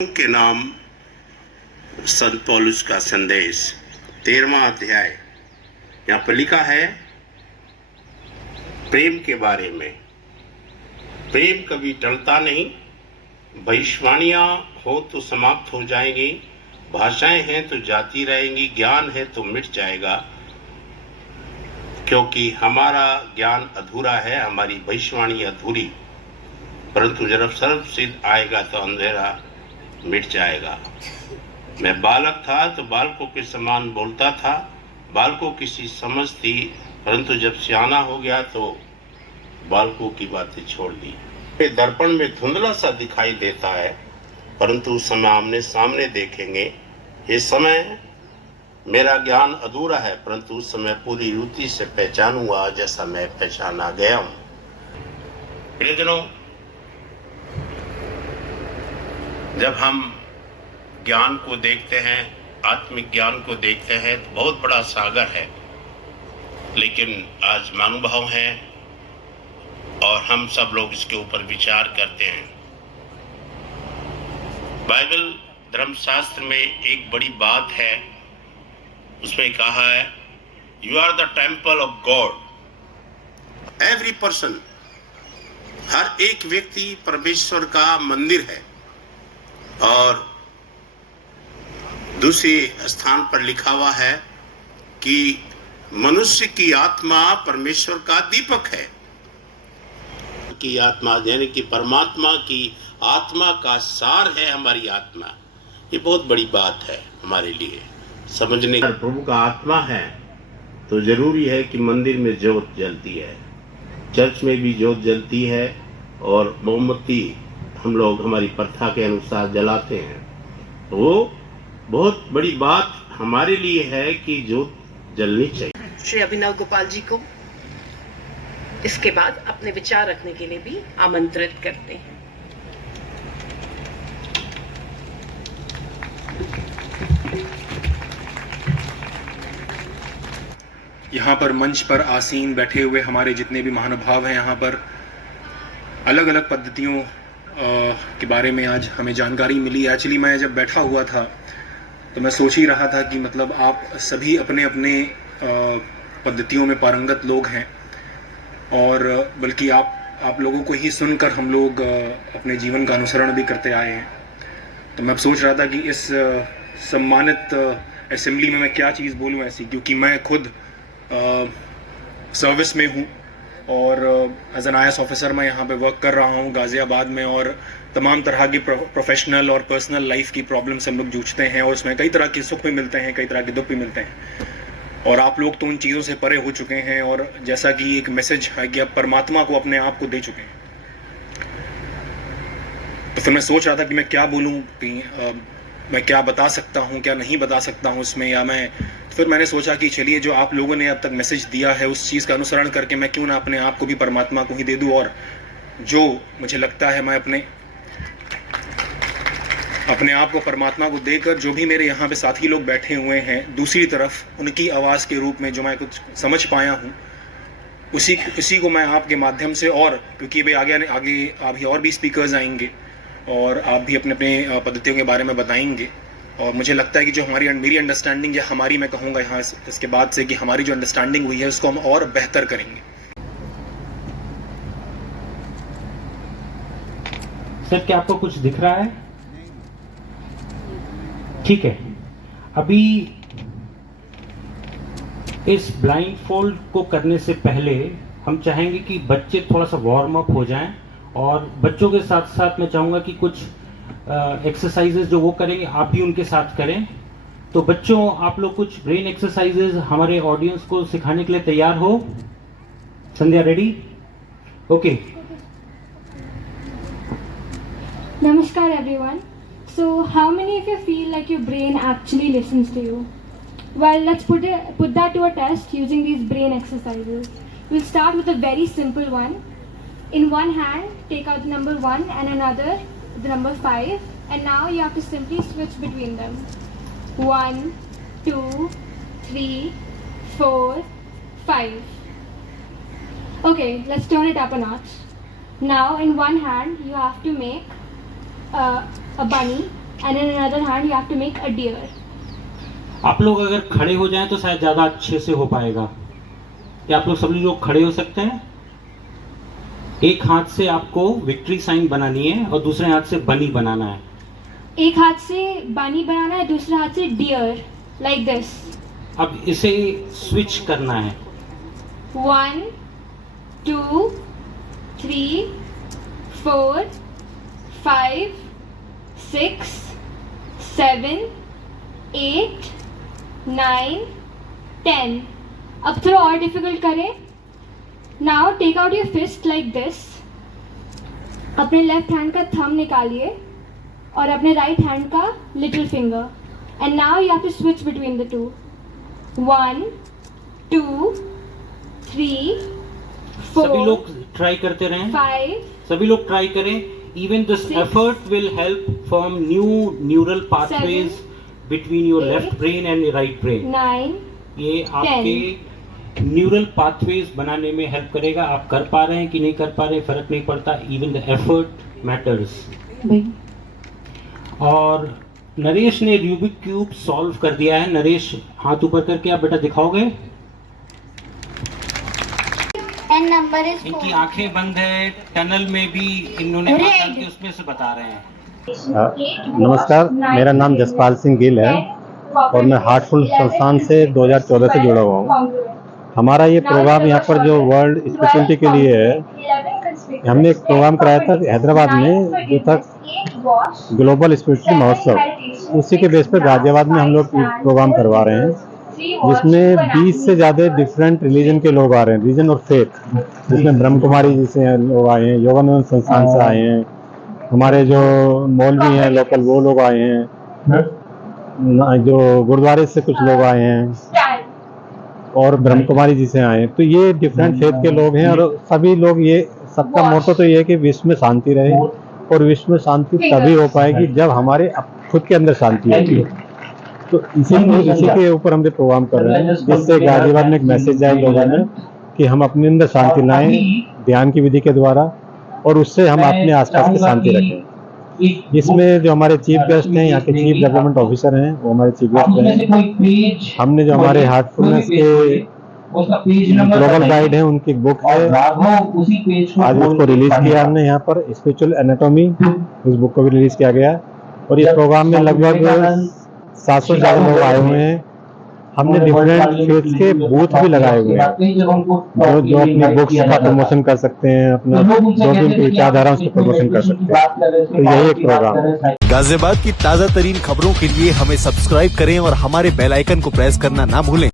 के नाम संत पौलुस का संदेश 13वां अध्याय। यहाँ पर लिखा है प्रेम के बारे में। प्रेम कभी टलता नहीं। भविष्यवाणियां हो तो समाप्त हो जाएंगी, भाषाएं हैं तो जाती रहेंगी, ज्ञान है तो मिट जाएगा, क्योंकि हमारा ज्ञान अधूरा है, हमारी भविष्यवाणी अधूरी। परंतु जब सर्वसिद्ध आएगा तो अंधेरा मिट जाएगा। मैं बालक था तो बालकों के समान बोलता था, बालकों की सी समझ थी, परंतु जब सियाना हो गया तो बालकों की बातें छोड़ दी। दर्पण में धुंधला सा दिखाई देता है, परंतु उस समय आमने सामने देखेंगे। ये समय मेरा ज्ञान अधूरा है, परंतु उस समय पूरी युक्ति से पहचानूंगा जैसा मैं पहचाना गया हूं। प्रियजनों, जब हम ज्ञान को देखते हैं, आत्मिक ज्ञान को देखते हैं, तो बहुत बड़ा सागर है, लेकिन आज महानुभाव हैं और हम सब लोग इसके ऊपर विचार करते हैं। बाइबल धर्मशास्त्र में एक बड़ी बात है, उसमें कहा है you are the temple of God. Every person, हर एक व्यक्ति परमेश्वर का मंदिर है। और दूसरे स्थान पर लिखा हुआ है कि मनुष्य की आत्मा परमेश्वर का दीपक है। की आत्मा यानी कि परमात्मा की आत्मा का सार है हमारी आत्मा। ये बहुत बड़ी बात है हमारे लिए समझने। प्रभु का आत्मा है तो जरूरी है कि मंदिर में ज्योत जलती है, चर्च में भी ज्योत जलती है, और मोमबत्ती हम लोग हमारी प्रथा के अनुसार जलाते हैं। तो वो बहुत बड़ी बात हमारे लिए है कि ज्योत जलनी चाहिए। श्री अभिनव गोपाल जी को इसके बाद अपने विचार रखने के लिए भी आमंत्रित करते हैं। यहाँ पर मंच पर आसीन बैठे हुए हमारे जितने भी महानुभाव हैं, यहाँ पर अलग अलग पद्धतियों के बारे में आज हमें जानकारी मिली। एक्चुअली मैं जब बैठा हुआ था तो मैं सोच ही रहा था कि मतलब आप सभी अपने अपने पद्धतियों में पारंगत लोग हैं, और बल्कि आप लोगों को ही सुनकर हम लोग अपने जीवन का अनुसरण भी करते आए हैं। तो मैं सोच रहा था कि इस सम्मानित असेंबली में मैं क्या चीज़ बोलूं ऐसी, क्योंकि मैं खुद सर्विस में हूँ और एज एन IAS ऑफिसर मैं यहाँ पे वर्क कर रहा हूँ गाज़ियाबाद में, और तमाम तरह की प्रोफेशनल और पर्सनल लाइफ की प्रॉब्लम से हम लोग जूझते हैं, और उसमें कई तरह के सुख भी मिलते हैं, कई तरह के दुख भी मिलते हैं। और आप लोग तो उन चीज़ों से परे हो चुके हैं, और जैसा कि एक मैसेज है कि आप परमात्मा को अपने आप को दे चुके हैं। तो फिर मैं सोच रहा था कि मैं क्या बोलूँ, कि मैं क्या बता सकता हूँ, क्या नहीं बता सकता हूँ इसमें, या मैं फिर मैंने सोचा कि चलिए जो आप लोगों ने अब तक मैसेज दिया है उस चीज़ का अनुसरण करके मैं क्यों ना अपने आप को भी परमात्मा को ही दे दूँ, और जो मुझे लगता है मैं अपने आप को परमात्मा को देकर जो भी मेरे यहाँ पे साथी लोग बैठे हुए हैं दूसरी तरफ, उनकी आवाज़ के रूप में जो मैं कुछ समझ पाया हूँ उसी को मैं आपके माध्यम से, और क्योंकि वे आगे अभी और भी स्पीकर्स आएंगे और आप भी अपने अपने पद्धतियों के बारे में बताएंगे, और मुझे लगता है कि जो मेरी अंडरस्टैंडिंग, या हमारी मैं कहूँगा यहाँ इसके बाद से कि हमारी जो अंडरस्टैंडिंग हुई है उसको हम और बेहतर करेंगे। सर, क्या आपको कुछ दिख रहा है? ठीक है, अभी इस ब्लाइंड फोल्ड को करने से पहले हम चाहेंगे कि बच्चे थोड़ा सा वार्म अप हो जाएं, और बच्चों के साथ साथ मैं चाहूँगा कि कुछ एक्सरसाइजेज जो वो करेंगे आप भी उनके साथ करें। तो बच्चों, आप लोग कुछ ब्रेन एक्सरसाइजेज हमारे ऑडियंस को सिखाने के लिए तैयार हो? Sandhya ready? Okay. Namaskar everyone. So how many of you feel like your brain actually listens to you? Well, let's put that to a test using these brain exercises. We'll start with a very simple one. In one hand, take out the number 1 and another the number 5, and now you have to simply switch between them. 1, 2, 3, 4, 5. Okay, let's turn it up a notch. Now in one hand you have to make a bunny and in another hand you have to make a deer. आप लोग अगर खड़े हो जाएं तो शायद ज़्यादा अच्छे से हो पाएगा। क्या आप लोग सभी लोग खड़े हो सकते हैं? एक हाथ से आपको विक्ट्री साइन बनानी है और दूसरे हाथ से बनी बनाना है। एक हाथ से बानी बनाना है, दूसरे हाथ से डियर, लाइक दिस। अब इसे स्विच करना है। 1 2 3 4 5 6 7 8 9 10। अब थोड़ा और डिफिकल्ट करें। Now take out your fist like this. अपने लेफ्ट हैंड का थंब निकालिए और अपने राइट हैंड का little finger, and now you have to switch between the two. 1 2 3 सभी 4 लोग ट्राई करते रहें। 5 सभी लोग ट्राई करें। Even this Six, effort will help form new neural pathways between your eight, left brain and your right brain. 9 ये आपके neural pathways बनाने में हेल्प करेगा। आप कर पा रहे हैं कि नहीं कर पा रहे हैं फर्क नहीं पड़ता। Even the effort matters. और नरेश ने रूबिक क्यूब सॉल्व कर दिया है। नरेश हाथ ऊपर करके आप बेटा दिखाओगे। एन नंबर इज इनकी आंखें बंद है, टनल में भी इन्होंने हाथ डाल के उसमें से बता रहे हैं। नमस्कार, मेरा नाम जसपाल सिंह गिल है और मैं हार्टफुल संस्थान से 2014 से जुड़ा हुआ हूँ। हमारा ये प्रोग्राम यहाँ पर जो वर्ल्ड स्पेशलिटी के लिए है, हमने एक प्रोग्राम कराया था हैदराबाद में जो था ग्लोबल स्पिरिचुअल महोत्सव। उसी के बेस पर गाजियाबाद में हम लोग प्रोग्राम करवा रहे हैं, जिसमें 20 से ज़्यादा डिफरेंट रिलीजन के लोग आ रहे हैं, रिलीजन और फेथ। जिसमें ब्रह्म कुमारी जी से लोग आए हैं, योगानंद संस्थान से आए हैं, हमारे जो मौलवी हैं लोकल वो लोग आए हैं, जो गुरुद्वारे से कुछ लोग आए हैं और ब्रह्म कुमारी जी से आए हैं। तो ये डिफरेंट फेथ के लोग हैं और सभी लोग, ये सबका मोटो तो ये है कि विश्व में शांति रहे, और विश्व में शांति तभी हो पाएगी जब हमारे खुद के अंदर शांति होगी। तो इसी के ऊपर हम प्रोग्राम कर रहे हैं, जिससे गाजियाबाद में एक मैसेज आए लोगों में कि हम अपने अंदर शांति लाएं ध्यान की विधि के द्वारा, और उससे हम अपने आसपास की शांति रखें। जिसमें जो हमारे चीफ गेस्ट हैं, यहाँ के चीफ डेवलपमेंट ऑफिसर हैं, वो हमारे चीफ गेस्ट हैं। हमने जो हमारे हार्टफुलनेस के ग्लोबल गाइड हैं, उनकी बुक है, आज उसको रिलीज किया हमने यहाँ पर, स्पिरिचुअल एनाटॉमी, उस बुक को भी रिलीज किया गया। और इस प्रोग्राम में लगभग 700 से ज़्यादा लोग आए हुए हैं। हमने डिफरेंट फेथ के बूथ भी लगाए हुए हैं, जो अपनी बुक्स का प्रमोशन कर सकते हैं, अपना जो भी उनकी विचारधारा उसका प्रमोशन कर सकते हैं। तो यही एक प्रोग्राम है। गाजियाबाद की ताजा तरीन खबरों के लिए हमें सब्सक्राइब करें और हमारे बेल आइकन को प्रेस करना ना भूलें।